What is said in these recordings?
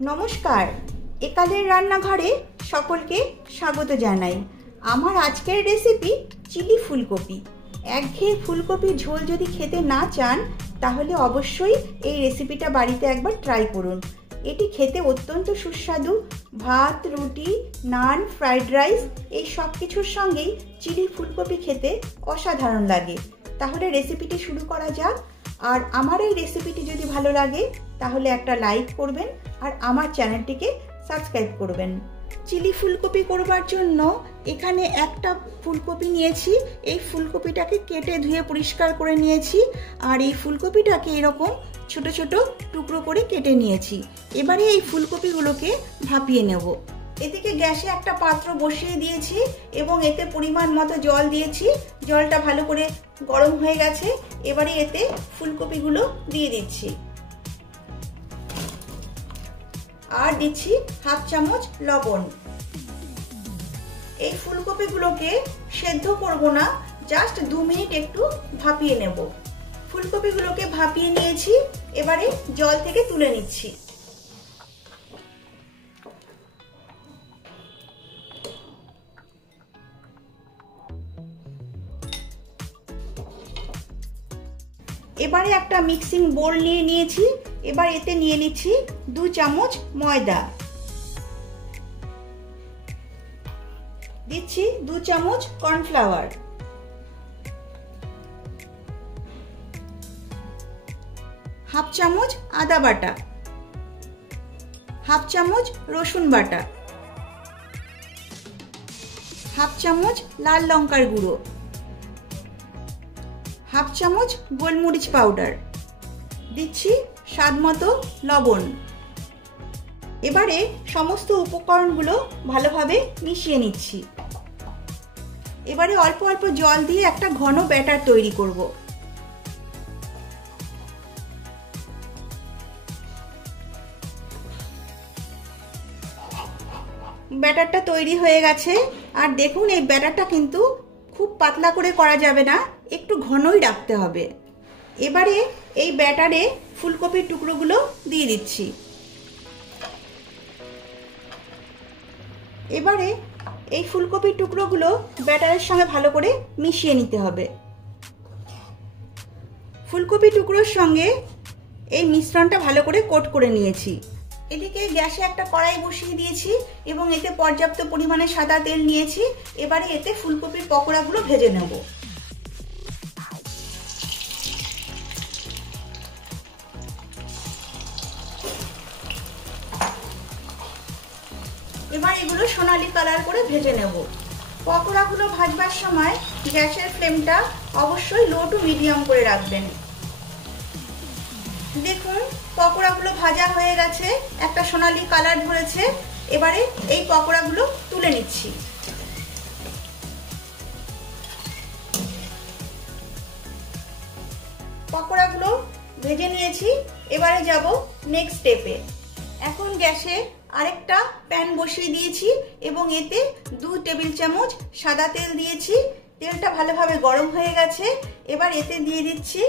নমস্কার, একালের রান্নাঘরে সকলকে স্বাগত জানাই। আমার আজকের রেসিপি চিলি ফুলকপি। একঘেয়ে ফুলকপির ঝোল যদি খেতে না চান তাহলে অবশ্যই এই রেসিপিটা বাড়িতে একবার ট্রাই করুন। এটি খেতে অত্যন্ত সুস্বাদু। ভাত, রুটি, নান, ফ্রাইড রাইস এই সব কিছুর সঙ্গেই চিলি ফুলকপি খেতে অসাধারণ লাগে। তাহলে রেসিপিটি শুরু করা যাক। আর আমার এই রেসিপিটি যদি ভালো লাগে তাহলে একটা লাইক করবেন আর আমার চ্যানেলটিকে সাবস্ক্রাইব করবেন। চিলি ফুলকপি করবার জন্য এখানে একটা ফুলকপি নিয়েছি। এই ফুলকপিটাকে কেটে ধুয়ে পরিষ্কার করে নিয়েছি আর এই ফুলকপিটাকে এরকম ছোট ছোট টুকরো করে কেটে নিয়েছি। এবারে এই ফুলকপিগুলোকে ভাপিয়ে নেব। এদিকে গ্যাসে একটা পাত্র বসিয়ে দিয়েছি এবং এতে পরিমাণ মতো জল দিয়েছি। জলটা ভালো করে গরম হয়ে গেছে। এবারে এতে ফুলকপিগুলো দিয়ে দিচ্ছি আর দিচ্ছি হাফ চামচ লবণ। এই ফুলকপিগুলোকে সেদ্ধ করব না, জাস্ট 2 মিনিট একটু ভাপিয়ে নেব। ফুলকপিগুলোকে ভাপিয়ে নিয়েছি, এবারে জল থেকে তুলে নিচ্ছি। এবারে একটা মিক্সিং বোল নিয়ে নিয়েছি। এবার এতে নিয়ে নিচ্ছি 2 চামচ ময়দা, দিচ্ছি 2 চামচ কর্নফ্লাওয়ার, হাফ চামচ আদা বাটা, হাফ চামচ রসুন বাটা, হাফ চামচ লাল লঙ্কার গুঁড়ো, হাফ চামচ গোলমরিচ পাউডার, দিচ্ছি স্বাদ মতো লবণ। এবারে সমস্ত উপকরণগুলো ভালোভাবে মিশিয়ে নিচ্ছি। এবারে অল্প অল্প জল দিয়ে একটা ঘন ব্যাটার তৈরি করব। ব্যাটারটা তৈরি হয়ে গেছে। আর দেখুন, এই ব্যাটারটা কিন্তু খুব পাতলা করে করা যাবে না, একটু ঘনই রাখতে হবে। এবারে এই ব্যাটারে ফুলকপির টুকরোগুলো দিয়ে দিচ্ছি। এবারে এই ফুলকপির টুকরোগুলো ব্যাটারের সঙ্গে ভালো করে মিশিয়ে নিতে হবে। ফুলকপি টুকরোর সঙ্গে এই মিশ্রণটা ভালো করে কোট করে নিয়েছি। এদিকে গ্যাসে একটা কড়াই বসিয়ে দিয়েছি এবং এতে পর্যাপ্ত পরিমাণে সাদা তেল নিয়েছি। এবারে এতে ফুলকপির পকোড়াগুলো ভেজে নেব। এবার এগুলো সোনালী কালার করে ভেজে নেব। পকোড়াগুলো ভাজবার সময় গ্যাসের ফ্লেমটা অবশ্যই লো টু মিডিয়াম করে রাখবেন। দেখুন, পকোড়াগুলো ভাজা হয়ে গেছে, একটা সোনালী কালার ধরেছে। এবারে এই পকোড়াগুলো তুলে নিচ্ছি। পকোড়াগুলো ভেজে নিয়েছি। এবারে যাব নেক্সট স্টেপে। এখন গ্যাসে আরেকটা প্যান বসিয়ে দিয়েছি এবং এতে 2 টেবিল চামচ সাদা তেল দিয়েছি। তেলটা ভালোভাবে গরম হয়ে গেছে। এবার এতে দিয়ে দিচ্ছি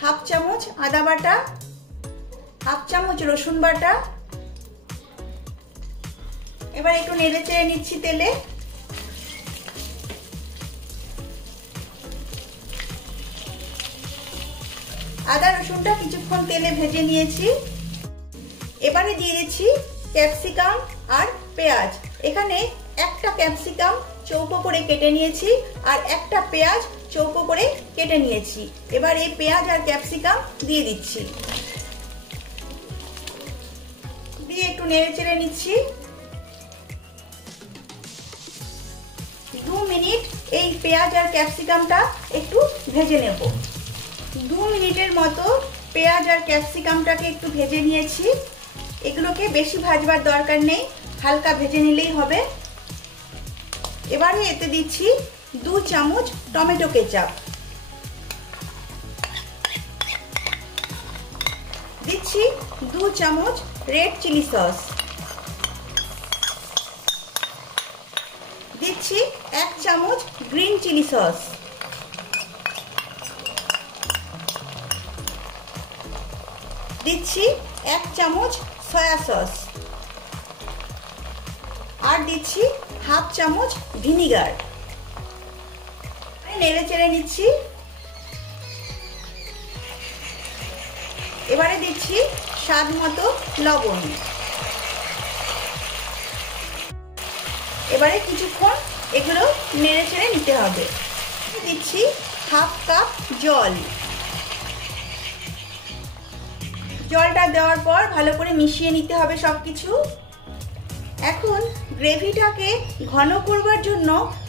হাফ চামচ আদা বাটা, হাফ চামচ রসুন বাটা। এবার একটু নেড়ে চেড়ে নিচ্ছি তেলে। আদা রসুনটা কিছুক্ষণ তেলে ভেজে নিয়েছি। এবারে দিয়ে দিচ্ছি ক্যাপসিকাম আর পেঁয়াজ। এখানে একটা ক্যাপসিকাম চৌকো করে কেটে নিয়েছি আর একটা পেঁয়াজ চৌকো করে কেটে নিয়েছি। এবার এই পেঁয়াজ আর ক্যাপসিকাম দিয়ে দিচ্ছি, দিয়ে একটু নেড়ে চেড়ে নিচ্ছি। 2 মিনিট এই পেঁয়াজ আর ক্যাপসিকামটা একটু ভেজে নেব। 2 মিনিটের মতো পেঁয়াজ আর ক্যাপসিকামটাকে একটু ভেজে নিয়েছি। এগুলোকে বেশি ভাজবার দরকার নেই, হালকা ভেজে নিলেই হবে। এবারে এতে দিচ্ছি 2 চামচ টমেটো কেচাপ, দিচ্ছি 2 চামচ রেড চিলি সস, দিচ্ছি 1 চামচ গ্রিন চিলি সস, দিচ্ছি 1 চামচ সয়া সস, আর দিচ্ছি হাফ চামচ ভিনিগার। নেড়ে চেড়ে নিচ্ছি। এবারে দিচ্ছি স্বাদ মতো লবণ। এবারে কিছুক্ষণ এগুলো নেড়ে চেড়ে নিতে হবে। দিচ্ছি হাফ কাপ জল। জলটা দেওয়ার পর ভালো করে মিশিয়ে নিতে হবে সবকিছু। এখন গ্রেভিটাকে ঘন করবার জন্য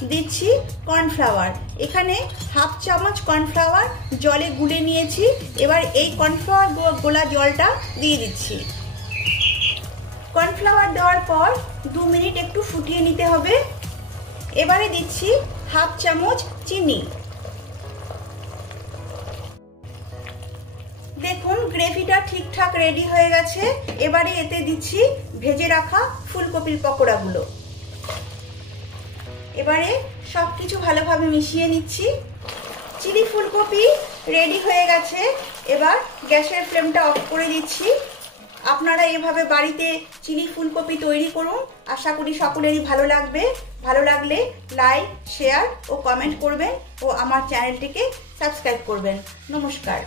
দিচ্ছি কর্নফ্লাওয়ার। এখানে হাফ চামচ কর্নফ্লাওয়ার জলে গুলে নিয়েছি। এবার এই কর্নফ্লাওয়ার গোলা জলটা দিয়ে দিচ্ছি। কর্নফ্লাওয়ার দেওয়ার পর 2 মিনিট একটু ফুটিয়ে নিতে হবে। এবারে দিচ্ছি হাফ চামচ চিনি। দেখুন গ্রেভিটা ঠিকঠাক রেডি হয়ে গেছে। এবারে এতে দিচ্ছি ভেজে রাখা ফুলকপির পকোড়াগুলো। এবারে সবকিছু ভালোভাবে মিশিয়ে নিচ্ছি। চিলি ফুলকপি রেডি হয়ে গেছে। এবার গ্যাসের ফ্লেমটা অফ করে দিচ্ছি। আপনারা এভাবে বাড়িতে চিলি ফুলকপি তৈরি করুন। আশা করি সকলেরই ভালো লাগবে। ভালো লাগলে লাইক, শেয়ার ও কমেন্ট করবেন ও আমার চ্যানেলটিকে সাবস্ক্রাইব করবেন। নমস্কার।